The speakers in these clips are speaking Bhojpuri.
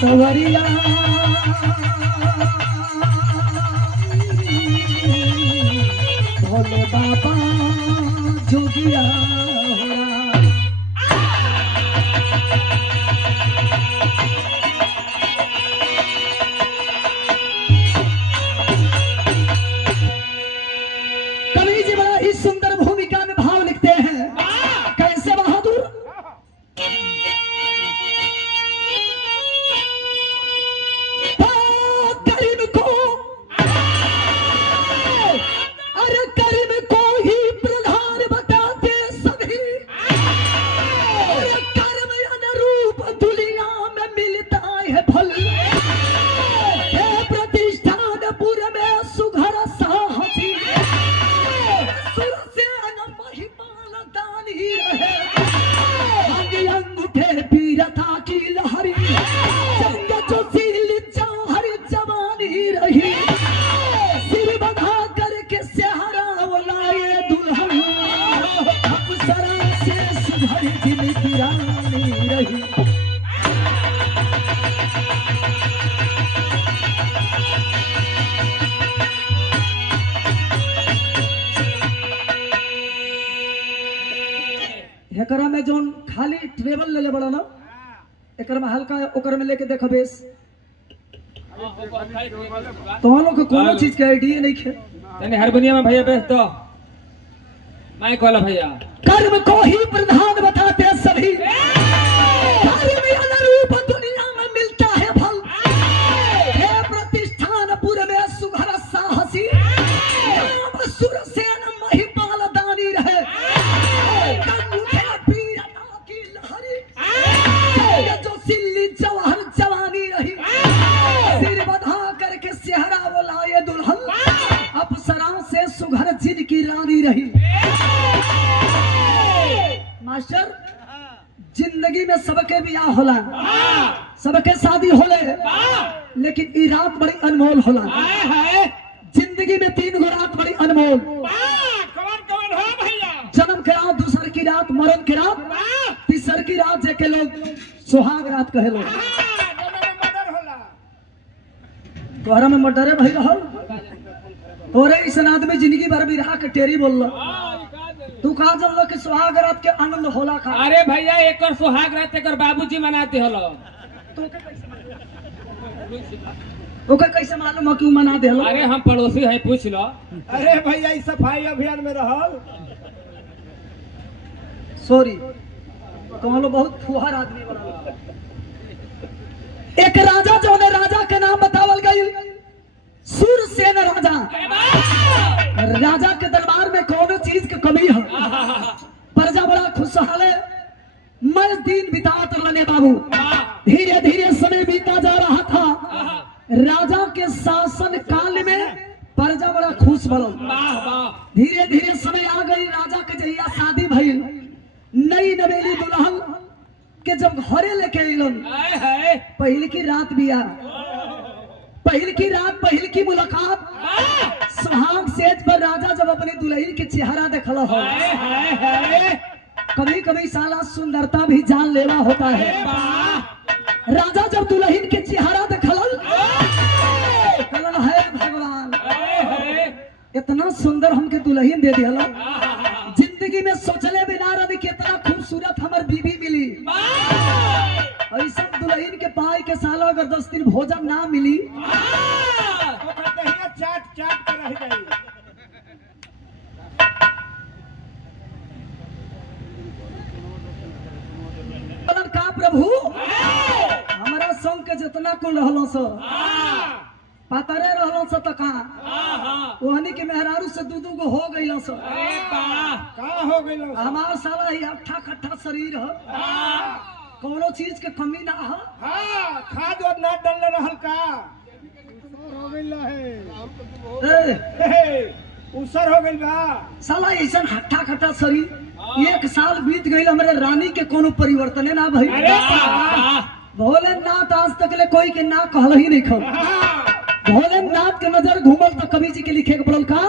सवरिया भोले बाबा जोगिया कवि जी बड़ा ही सुंदर भूमिका में भाव लिखते हैं। कैसे बहादुर एकरा में जोन खाली ट्रेवल ले ले बड़ा ना एकरा में हल्का ओकर में लेके देख बेस तो लोग को कोनो चीज के आईडिया नहीं खे तने हारमोनियम में भैया बेस तो माइक वाला भैया कर्म को ही प्रधान बताते सभी कर्म अनुरूप दुनिया में मिलता है फल हे प्रतिष्ठान पूरे में सुघर साहसी नाम सुरसेन महिपाल दानी रहे जो सिल्ली जवाहर जवानी रही सिर बधा करके सेहरा बोलाए दुल्हन अप्सरा से सुघर जिनकी रानी रही। मास्टर जिंदगी में सबके ब्याह होला सबके शादी होले लेकिन ई रात बड़ी अनमोल होला। जिंदगी में 3 गो रात बड़ी अनमोल कौन हो भैया जन्म के रात दूसर की रात मरण की रात तीसर की रात जेके लोग सुहाग रात कहे लोग तोहरा में मर्डरे भई रहल तोरे ऐसा आदमी जिंदगी भर भी रहा के टेरी बोल तू कहा जल के सुहाग रात के आनंद होला का। अरे भैया एक और सुहाग रात एक बाबूजी मनाते हलो ओके कैसे मालूम हो क्यों मना देलो। अरे हम पड़ोसी है पूछ लो। अरे भैया इस सफाई अभियान में रहल सॉरी कहलो बहुत फुहार आदमी बनल। एक राजा जो ने राजा के नाम बतावल गई सूरसेन राजा। राजा के दरबार में कोनो चीज की कमी है प्रजा बड़ा खुशहाल है मैं दिन बितात रहने बाबू। धीरे धीरे समय बीता जा रहा था राजा के शासन काल में प्रजा बड़ा खुश बनल। धीरे धीरे समय आ गई राजा के जहिया शादी भइल नई नवेली दुल्हन के जब घरे लेके अलन पहल की रात बिया पहल की रात पहल की मुलाकात सुहाग सेज पर राजा जब अपने दुल्हन के चेहरा देखल हो। कभी कभी साला सुंदरता भी जान लेवा होता है। राजा जब दुल्हन के चेहरा देखल है भगवान इतना सुंदर हमके दुल्हन दे दिया जिंदगी में सोचले बिना रही कि इतना खूबसूरत हमार बीवी मिली। ऐसा दुल्हन के पाए के साला अगर 10 दिन भोजन ना मिली चाट चाट कर रह गई। का प्रभु हमारा संग के जितना को रहलो सो पातरे रहलो सो तो कहाँ ओहनी के मेहरारू से 2-2 गो हो गई सो का हो गई हमार साला ही अट्ठा कट्ठा शरीर है कोनो चीज के कमी ना है। हाँ खाद और ना डलने रहल का हो गई है। उसर हो गइल बा। साला ऐसा हट्टा खट्टा शरीर 1 साल बीत गई हमारे रानी के कोनो परिवर्तन ना भाई। अरे बा। भोलेनाथ आज तक ले कोई के ना कहल ही नहीं खो। हाँ। भोलेनाथ के नजर घूमल तो कवि जी के लिखे के पड़ल का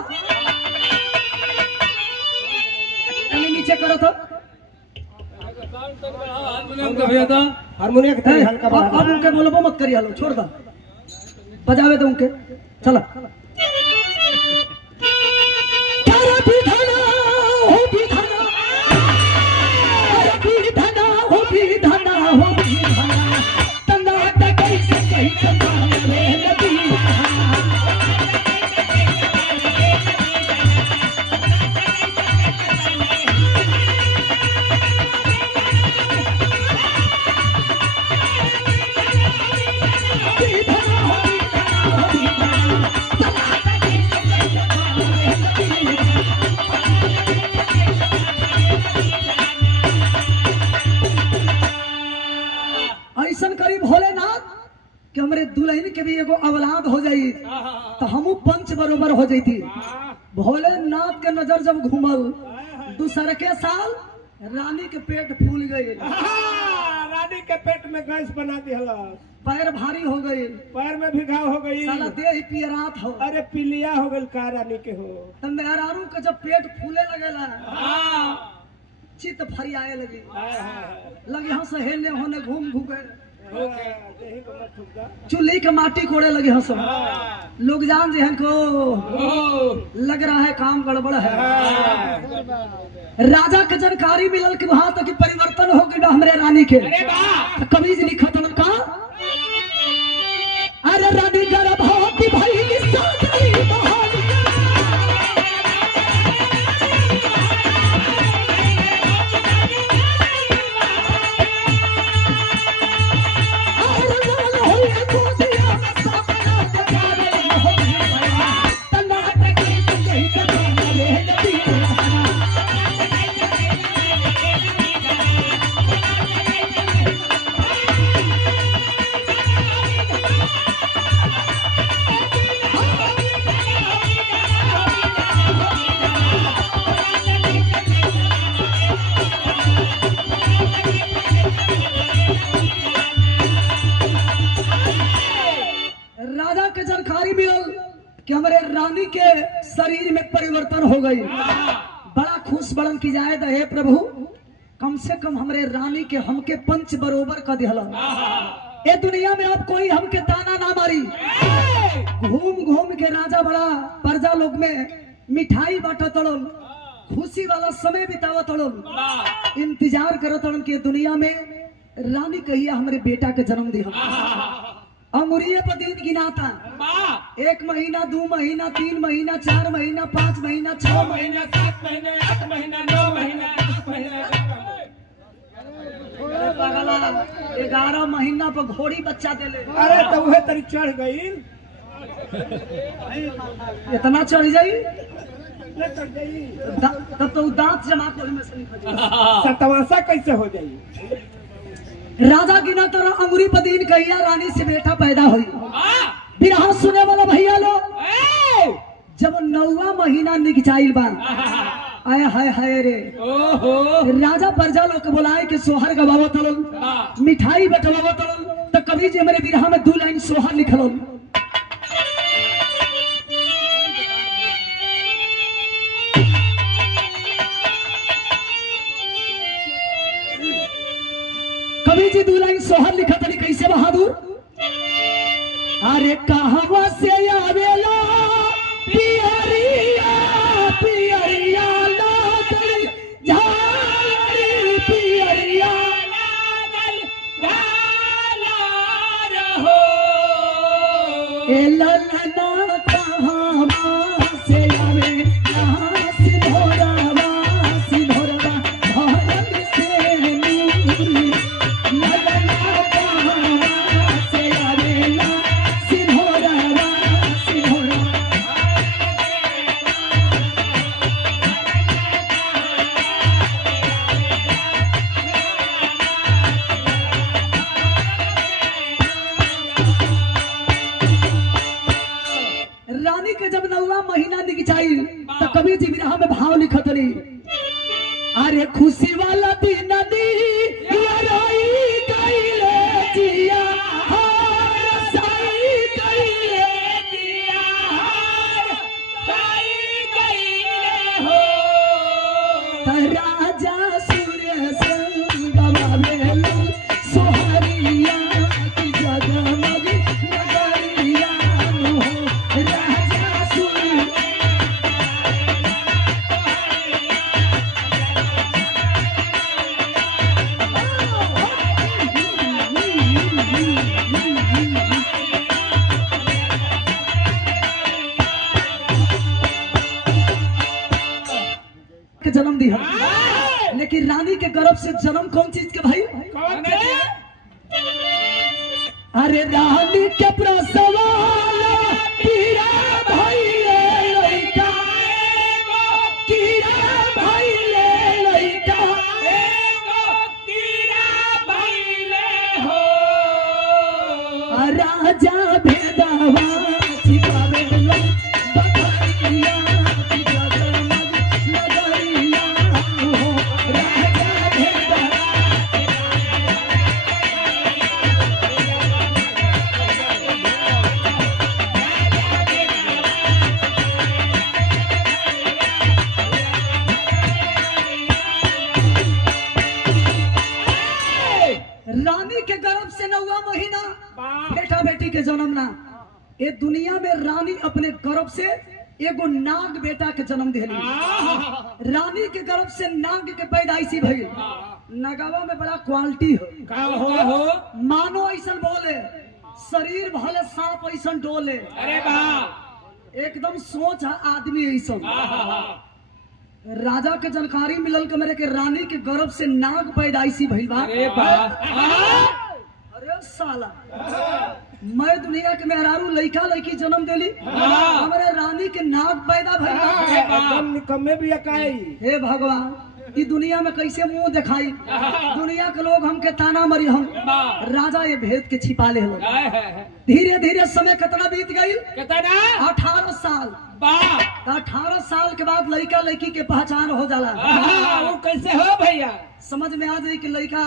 नीचे करो तो हारमोनियम का भैया था। हारमोनियम के तनी हल्का बढ़ा अब उनके बोलबो मत करिए लो छोड़ दो बजावे दो उनके चलो ऐसन करी भोलेनाथ कि हमरे दुल्हन के भी एगो औलाद हो जाई तो हमू पंच बरोबर हो जाती। भोलेनाथ के नजर जब घूमल दूसर के साल रानी के पेट फूल गई। हाँ, रानी के पेट में गैस बना दिहला। पैर भारी हो गई। पैर में भी घाव हो गई। साला देह पियरात हो। अरे पीलिया हो गइल का रानी के हो। तो मेहरारू के जब पेट फूले लगेला हाँ। चित फरियाए लगी हाय, हाय, लगे यहाँ से हेलने होने घूम घूम गए हाय। देही को मत थूक दा। चूल्ही के माटी कोड़े लगे हंस हाँ। लोग जान जहन को लग रहा है काम गड़बड़ है। हाँ। राजा के जानकारी मिलल कि वहां तक परिवर्तन हो गया हमरे रानी के। कवि जी लिखत का अरे रानी गर्भवती भइली सागरी बहाली। राजा के जानकारी मिलल कि हमारे रानी के शरीर में परिवर्तन हो गई। बड़ा खुश बड़न की जाए हे प्रभु कम से कम हमारे रानी के हमके पंच बरोबर का दिहला। ये दुनिया में अब कोई हमके ताना ना मारी। घूम घूम के राजा बड़ा प्रजा लोग में मिठाई बांटा तड़न खुशी वाला समय बितावा तड़न इंतजार करो तड़न के दुनिया में रानी कहिया हमारे बेटा के जन्म दिया। अंगुरिये पर दिन गिनाता 1 महीना 2 महीना 3 महीना 4 महीना 5 महीना 6 महीना 7 महीने 8 महीना 9 महीना 10 महीना 11 महीना पर घोड़ी बच्चा देले। अरे तो वह तरी चढ़ गई। इतना चढ़ जाई न चढ़ गई। तब तो दांत जमा कर में से निकल जाई। सतवासा कैसे हो जाई। राजा गिना तो अंगुरी पर दिन कहिया रानी से बेटा पैदा हुई। बिरहा सुने वाला भैया लोग जब 9वां महीना निकचाइल बा आया हाय हाय रे राजा प्रजा लोग के बुलाए के सोहर गवावो तड़न मिठाई बटवावो तड़न। तो कवि जी मेरे बिरहा में 2 लाइन सोहर लिखल। कवि जी 2 लाइन सोहर लिखा तनी कैसे बहादुर। अरे कहवा से आवेला पियरिया पियरिया लागल झाड़ी पियरिया लागल झालर हो। ए ललना कहवा से आवेला सिंधोरवा सिंधोरवा भरल से नूर। कवि जी विरह में भाव लिखत रही। अरे खुशी वाला दिन दी याराई कइले जिया हार साई कइले जिया हार साई कइले हो राजा सूर्य संग गवावेल सोहरिया की जगमग नगरिया हो राजा सूर्य के जन्म दिया। लेकिन रानी के गर्भ से जन्म कौन चीज के भाई? कौन थे? अरे रानी के प्रसव कीड़ा भइले लइका कीड़ा भइले लइका राजा भेदवा छिपावेला बखरिया की जगमग नगरिया हो राजा भेदवा रानी के गर्भ से 9वां महीना बेटा बेटी के जन्म ना। ये दुनिया में रानी अपने गर्भ से एगो नाग बेटा के जन्म देली। रानी के गर्भ से नाग के पैदाइशी भइल। नगावा में बड़ा क्वालिटी हो का हो? मानो ऐसा बोले शरीर भले सांप ऐसा डोले। अरे वाह एकदम सोच है आदमी ऐसा। राजा के जानकारी मिलल के मेरे के रानी के गर्भ से नाग पैदाइशी भइल बा। अरे वाह अरे साला मैं दुनिया के मेहरारू लइका लइकी जन्म देली हमारे रानी के नाग पैदा भइल बा। एकदम निकम्मे भी अकाई। हे भगवान ई दुनिया में कैसे मुंह दिखाई? दुनिया के लोग हमके ताना मरी हम राजा ये भेद के छिपा ले हो। धीरे धीरे समय कितना बीत गई? कितना? 18 साल। 18 साल के बाद लड़का लड़की के पहचान हो जाला। वो कैसे हो भैया? समझ में आ जाए कि लड़का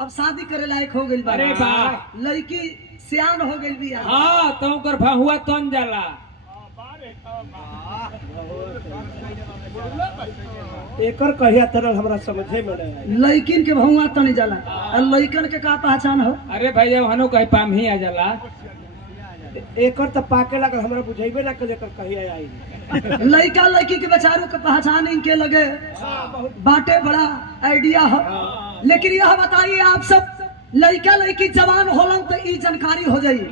अब शादी करे लायक हो गई बा। अरे वाह लड़की सियान हो गई बिया। हाँ तो कर भहुआ तन जाला। एकर कहिया तरल हमरा समझे में नहीं आई। लड़किन के भहुआ तनी जाला और लड़कन के का पहचान हो? अरे भैया हनो कहीं पाम ही आ जाला। एकर तो पाके लगल हमरा बुझेबे ना कर एकर कहिया आई। लड़का लड़की के बेचारों के पहचान इनके लगे बाटे बड़ा आइडिया हो। लेकिन यह बताइए आप सब लड़का लड़की जवान होलन तो ई जानकारी हो जाई।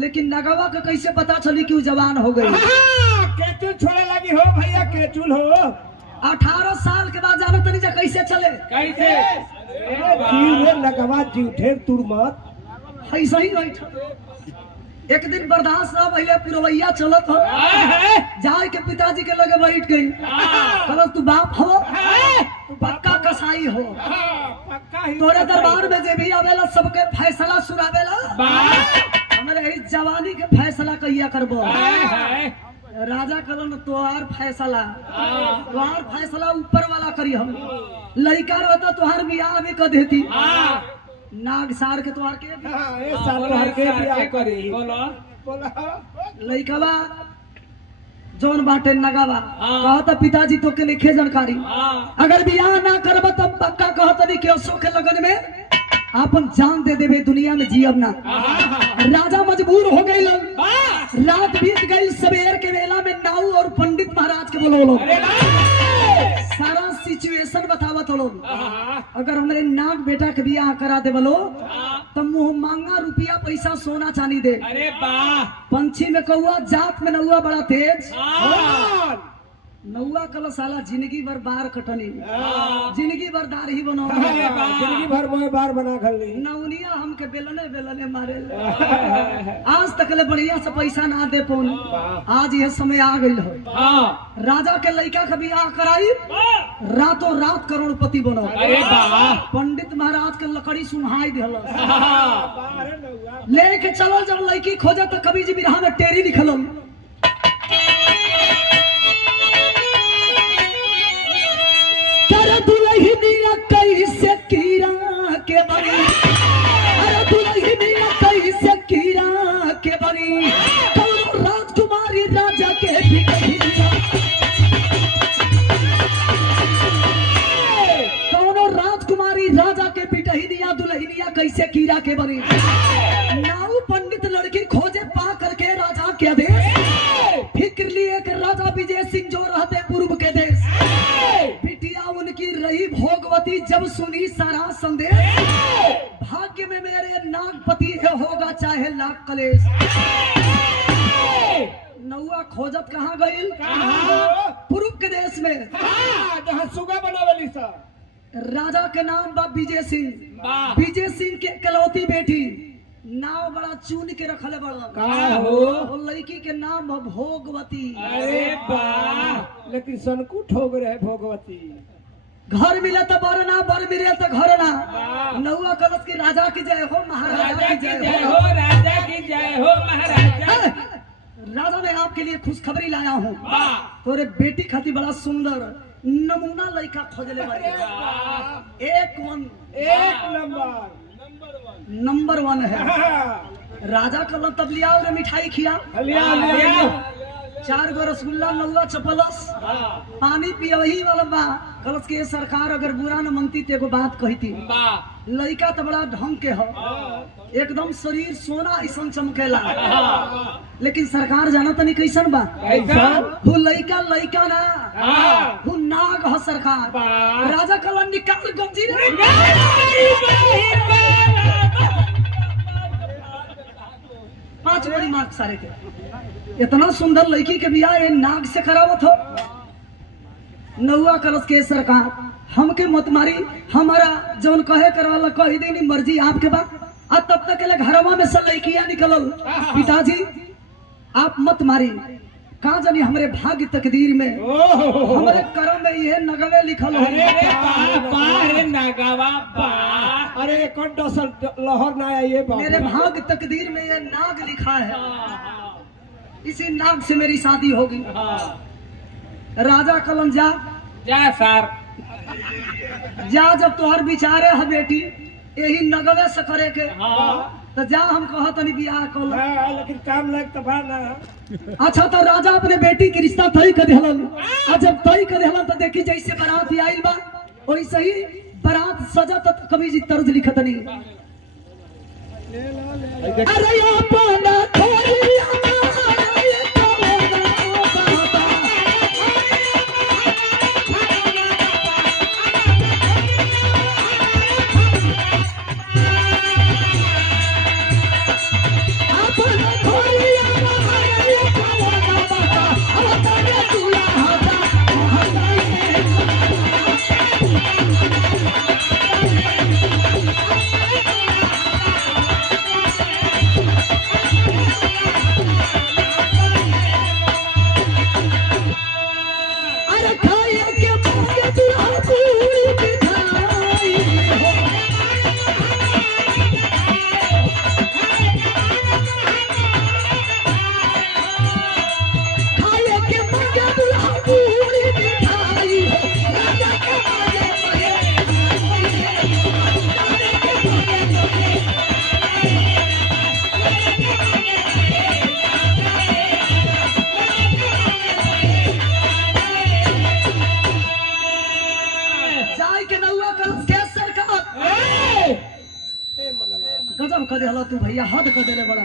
लेकिन नगवा के कैसे पता चली कि वो जवान हो गई? केचुल छोड़े लगी हो भैया केचुल हो। 18 साल के बाद जानो तनी जा कैसे चले? कैसे? जीव रे लगवा जीव ढेर तुर मत। ऐसा ही बैठ। एक दिन बर्दाश्त ना भइले पुरवैया चलत हो जाए के पिताजी के लगे बैठ गई। कहलो तू बाप हो तू पक्का कसाई हो। पक्का ही तोरे दरबार में जे भी आवेला सबके फैसला सुनावेला। हमारे इस जवानी के फैसला कहिया करबो। राजा कहलन तोहार फैसला ऊपर वाला करी। हम लड़का रहता तोहार बियाह भी कर देती। नाग सार के तोहार के ए साल भर के बियाह करी। बोलो लड़कवा जौन बाटे नगावा कहता पिताजी तो के लिखे जानकारी अगर बियाह ना करब तब पक्का कहता नहीं कि अशोक के लगन में आपन जान दे देवे दुनिया में जियब ना। राजा मजबूर हो गई। रात बीत गई। सवेर के वेला में नाऊ और पंडित महाराज के बोलो सारा सिचुएशन बतावत हो। अगर हमारे नाग बेटा के बियाह करा दे बोलो तो मुंह मांगा रुपया पैसा सोना चांदी दे। अरे वाह पंछी में कौआ जात में नौआ बड़ा तेज। नौआ कल साला जिंदगी भर बार कटनी जिंदगी भर दार ही बनो। जिंदगी भर मोए बार बना घर ली। नौनिया हमके बेलने बेलने मारे आज तक ले बढ़िया से पैसा ना दे पौन। आज यह समय आ गई हो। राजा के लड़का का बियाह कराई रातों रात करोड़पति बनो। अरे वाह पंडित महाराज के लकड़ी सुनहाई दिल लेके चलो। जब लड़की खोजे तो कभी जी बिरहा में टेरी निकलम। जैसे कीड़ा के बने। नाऊ पंडित लड़की खोजे पा करके राजा के आदेश, फिक्र लिए कि राजा विजय सिंह जो रहते पूर्व के देश। बिटिया उनकी रही भोगवती जब सुनी सारा संदेश, भाग्य में मेरे नागपति है होगा चाहे लाख कलेश। नौआ खोजत कहाँ गईल? पूर्व के देश में, जहाँ सुगा बनावेली सर। राजा के नाम बा विजय सिंह। विजय सिंह के इकलौती बेटी, नाव बड़ा चुन के रखले बड़ा। का हो? वो लड़की के नाम बा भोगवती। अरे वाह, लेकिन सनकुट हो गए है भोगवती। घर मिले तो बर ना, बर मिले तो घर ना। नौआ कलश की राजा की जय हो, महाराजा की जय हो, राजा की जय हो, महाराजा। राजा मैं आपके लिए खुशखबरी लाया हूँ। तोरे बेटी खाती बड़ा सुंदर नमूना लड़का खोजले बारे। एक नंबर 1 है। राजा कल तब लिया और मिठाई खिया, 4 गो रसगुल्ला नौआ चपलस, पानी पिया वही वाला बा। कलश के सरकार अगर बुरा न मनती तो एगो बात कहती, लड़का तो बड़ा ढंग के हो, एकदम शरीर सोना ऐसा चमकेला। लेकिन सरकार जाना तनी कैसन बा? वो लड़का लड़का ना, वो नाग हो सरकार। राजा कल निकाल गंजी रे, 5 बड़ी मार्क सारे के। इतना सुंदर लड़की के बियाह ये नाग से करावत हो। नौआ कलश के सरकार हमके मत मारी, हमारा जौन कहे करवाला कही देनी मर्जी आपके बा। और तब तक के घरवा में से लड़कियां निकलल। पिताजी आप मत मारी, कहा जानी हमरे भाग्य तकदीर में, हमारे कर्म में ये नगवे लिखल हो। अरे लहर ना आई है, मेरे भाग्य तकदीर में ये नाग लिखा है, इसी नाग से मेरी शादी होगी। राजा कलम जा सर, जा जब तोहर विचारे है बेटी यही नगवे से करे के, तो जा हम कहत नहीं बियाह कर। लेकिन काम लायक तो बा ना। अच्छा तो राजा अपने बेटी के रिश्ता तय कर दिहलन। और जब तय कर दिहलन तो देखी जैसे बारात आइल बा वैसे ही बारात सजा तो कभी जी तर्ज लिखत नहीं। अरे अपना खोरिया गजब कर दिया तू भैया, हद कर देले बड़ा।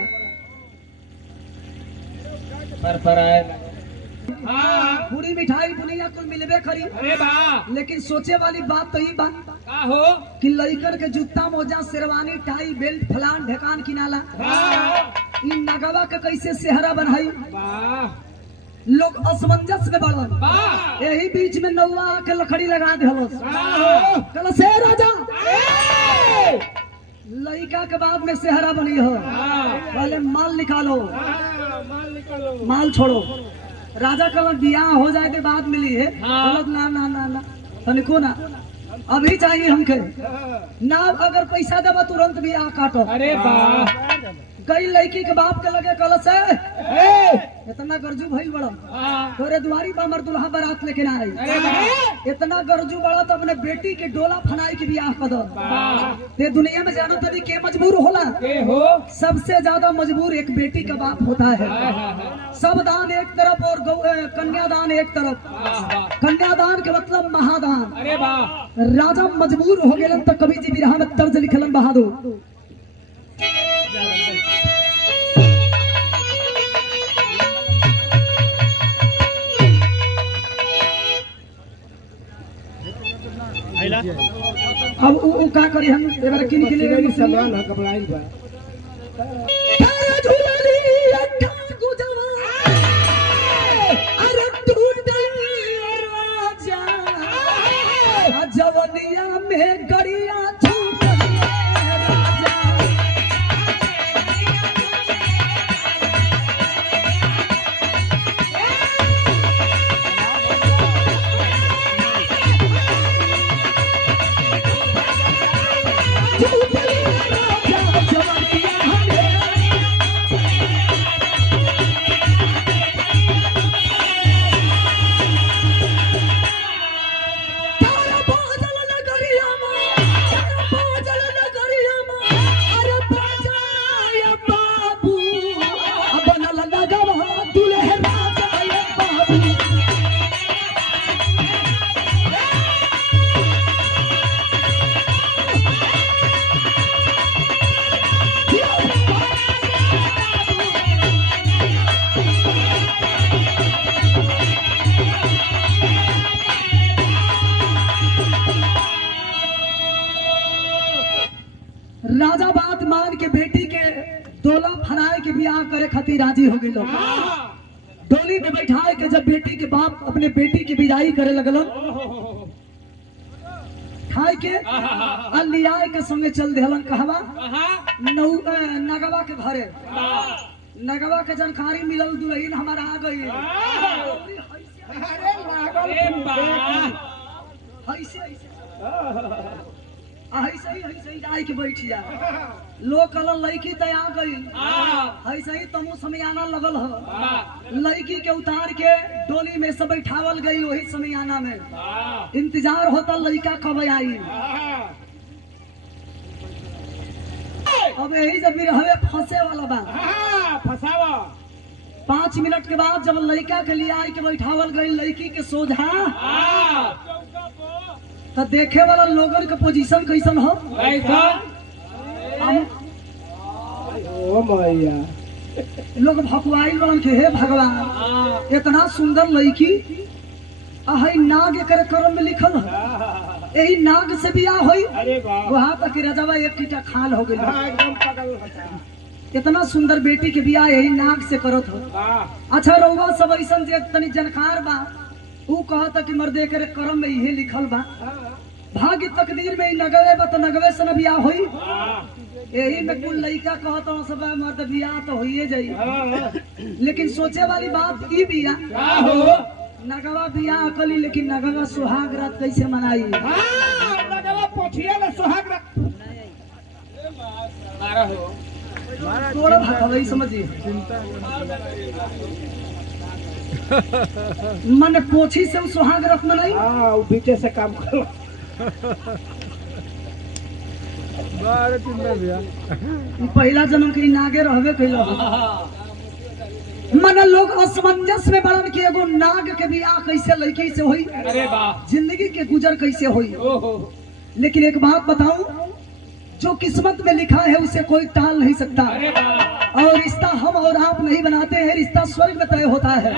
पूरी मिठाई बुनिया कुल मिलबे करी। अरे वाह, लेकिन सोचे वाली बात तो ही बात का हो कि लड़कन के जूता मोजा शेरवानी टाई बेल्ट फलान ढेकान किनाला, इन नगवा के कैसे सेहरा बनाई। लोग असमंजस में बढ़ल। यही बीच में नौवा के लकड़ी लगा दिलस। कल से राजा लड़का के बाद में सेहरा बनी हो, पहले माल निकालो, माल छोड़ो। राजा कल बियाह हो जाए के बाद मिली है। ना ना ना ना तनिको ना, अभी चाहिए हमके ना। अगर पैसा देवा तुरंत बियाह काटो। अरे वाह, कई लड़की के बाप के लगे कलश है इतना गर्जू भइल बड़ा, तोरे दुआरी पर हमर दुल्हा बारात लेके ना आई। इतना गर्जू बड़ा तो अपने बेटी के डोला फनाई के बियाह कर दो। ते दुनिया में जानो तभी के मजबूर होला, सबसे ज्यादा मजबूर एक बेटी का बाप होता है। सब दान एक तरफ और कन्यादान एक तरफ। कन्यादान के मतलब महादान। अरे वाह, राजा मजबूर हो गए तो कभी जी बिरहा में तर्ज लिखलन बहादुर अब उ का करी हम एबार किन के लिए मशीनरी सामान है घबराइल बा तारा झूलनी अट्ठा गुजवा अरे टूटल राजा जवनिया में गरिया छूटल राजा राजा बात मान के बेटी के डोला फनाए के बियाह करे खातिर राजी हो गई लोग। डोली में बैठाए के जब बेटी के बाप अपने बेटी की विदाई करे लगल खाए के लियाए के संगे चल देहलन कहवा नगवा के घरे। नगवा के जानकारी मिलल दुल्हन हमारा आ गई ऐसे ही जाए के बैठ जा लोग कल लड़की तो आ गई ऐसे ही तमु समयाना लगल हो लड़की के उतार के डोली में से बैठावल गई वही समयाना में इंतजार होता लड़का कब आई। अब यही जब हमें फंसे वाला बा फसावा 5 मिनट के बाद जब लड़का के लिए आई के बैठावल गई लड़की के सोझा तो देखे वाला लोगन के पोजीशन कैसन हो ओ मैया लोग भकुआई वालन के हे भगवान इतना सुंदर लड़की अहि नाग कर करम में लिखल है यही नाग से बियाह होई अरे वाह वहां तक रजवा एक कीटा खाल हो गई एकदम पकड़ फसा इतना सुंदर बेटी के बियाह यही नाग से करत हो। अच्छा रउवा सब ऐसन जे तनी जानकार बा ऊ कहता कि मर्दे करे करम में यही लिखल बा भाग्य तकदीर में नगवे बा तो नगवे से न बियाह होई यही में कुल लड़का कहता हूँ सब मर्द बियाह तो होइए जाई लेकिन सोचे वाली बात ई बिया नगवा बियाह कली लेकिन नगवा सुहाग रात कैसे मनाई नगवा पोछिया में सुहाग रात थोड़ा भाई समझिए मन पोछी से सुहाग रात मनाई हाँ वो पीछे से काम करो पहला जन्म के नागे रहबे कैला मन लोग असमंजस में बड़न के एगो नाग के बियाह कैसे लड़की से होई जिंदगी के गुजर कैसे होई। लेकिन एक बात बताऊं जो किस्मत में लिखा है उसे कोई टाल नहीं सकता और रिश्ता हम और आप नहीं बनाते हैं रिश्ता स्वर्ग में तय होता है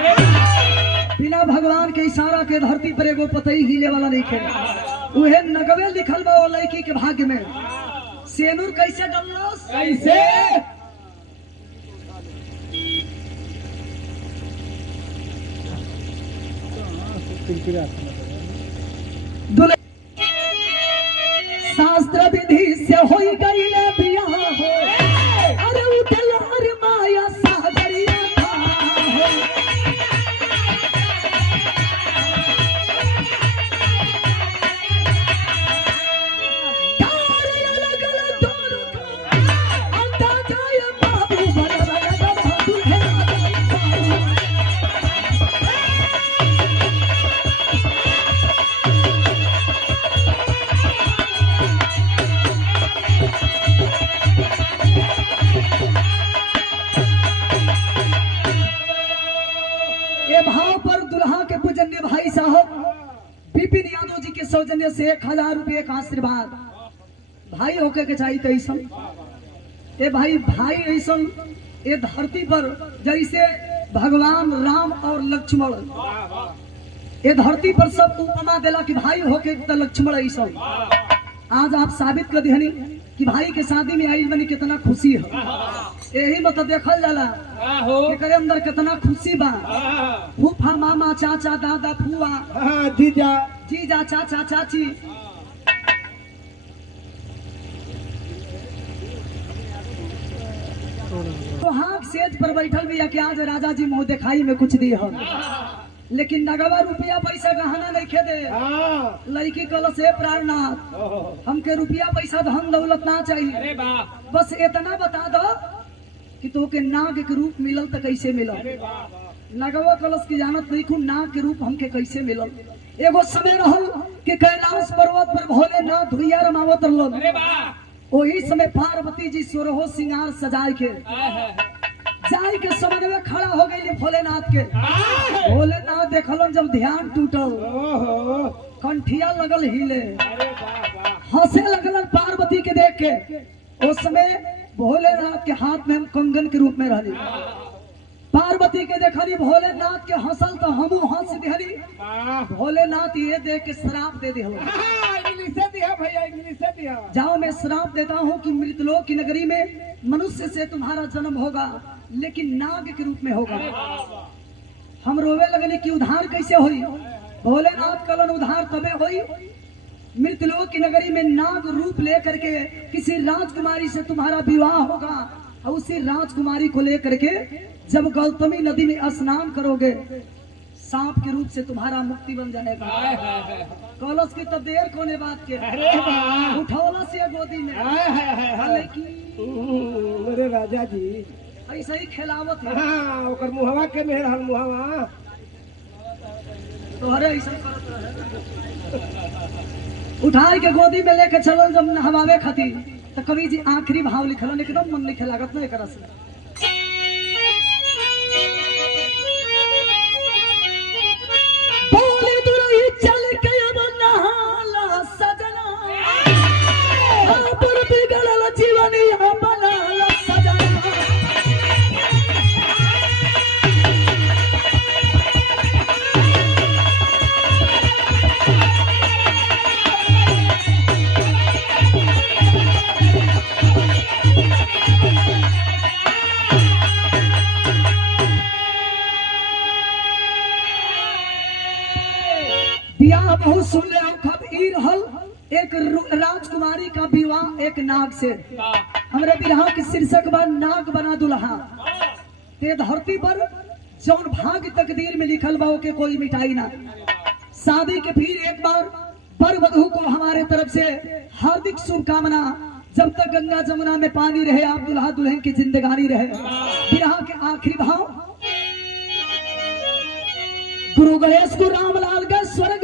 बिना भगवान के इशारा के धरती पर एगो पतई हिले वाला नहीं खेल उहे नगवे लिखल बा लड़की के भाग्य में सेनुर कैसे डलस कैसे शास्त्र विधि से होई गई बियाह हो अरे उठल हर माया सागरिया हो भाव पर दुल्हा के पूजन्य भाई साहब विपिन यादव जी के सौजन्य से 1000 रुपये का आशीर्वाद भाई होके के चाहिए कैसन ए भाई भाई ऐसन ये धरती पर जैसे भगवान राम और लक्ष्मण ये धरती पर सब उपमा देला कि भाई होके त लक्ष्मण ई सब। आज आप साबित कर दिहनी कि भाई के शादी में आई बनी कितना खुशी है। यही मत देखल जाला हो एकरे अंदर कितना खुशी बा। फूफा मामा चाचा दादा फुआ हाँ जीजा जीजा चाचा चाची तो हाँ सेज पर बैठल भी कि आज राजा जी मुँह दिखाई में कुछ दी हो, लेकिन नगवा रुपया पैसा गहना नहीं खे दे। हाँ लड़की कल से प्राणनाथ हमके रुपया पैसा धन दौलत ना चाहिए, अरे वाह बस इतना बता दो कि तो के नाग के रूप मिलल तो कैसे मिलल। नगवा कलश की जानत नहीं खून नाग के रूप हमके कैसे मिलल। एगो समय रहल कि कैलाश पर्वत पर भोलेनाथ धुइया रमावत रहल। अरे वाह वही समय पार्वती जी सोरहो सिंगार सजाए के जाय के समझ में खड़ा हो गई भोलेनाथ के। भोलेनाथ देखलन जब ध्यान टूटल ओहो कंठिया लगल हिले, अरे वाह वाह हंसे लगलन पार्वती के देख के। उस समय भोलेनाथ के हाथ में हम कंगन के रूप में रहली। पार्वती के देखली भोलेनाथ के हंसल तो हमू हंस दिहली। वाह भोलेनाथ ये देख के श्राप दे दिहल। इंग्लिश से दिया भैया इंग्लिश से दिया। जाओ मैं श्राप देता हूँ कि मृतलोक की नगरी में मनुष्य से तुम्हारा जन्म होगा लेकिन नाग के रूप में होगा। हम रोवे लगनी कि उधार कैसे हुई। भोलेनाथ कलन उधार तबे हुई मृतलोक की नगरी में नाग रूप लेकर के किसी राजकुमारी से तुम्हारा विवाह होगा और उसी राजकुमारी को लेकर के जब गौतमी नदी में स्नान करोगे सांप के रूप से तुम्हारा मुक्ति बन जाएगा। कलश की तो देर कोने बात के अरे वाह उठौला से गोदी में लेकिन मेरे राजा जी ऐसा ही खिलावत है। हाँ ओकर मुहवा के मेहर हल मुहवा तोहरे ऐसा करत रहे। उठाई के गोदी में लेके चलल जब नहवावे खातिर तो कवि जी आखिरी भाव लिखल एकदम मन लिखे लागत नहीं कर चल के अब नहाला सजना पर बिगड़ल जीवनिया बनाला सजना। बियाह बहुत सुन ले खब ई रहल एक राजकुमारी का विवाह एक नाग से। हमरे बिरहा के शीर्षक बा नाग बना दुल्हा। ते धरती पर जौन भाग्य तकदीर में लिखल बा ओके कोई मिटाई ना। शादी के फिर एक बार वर वधू को हमारे तरफ से हार्दिक शुभकामना। जब तक गंगा जमुना में पानी रहे आप दुल्हा दुल्हन की जिंदगानी रहे। बिरहा के आखिरी भाव गुरु गणेश को रामलाल का स्वर्ग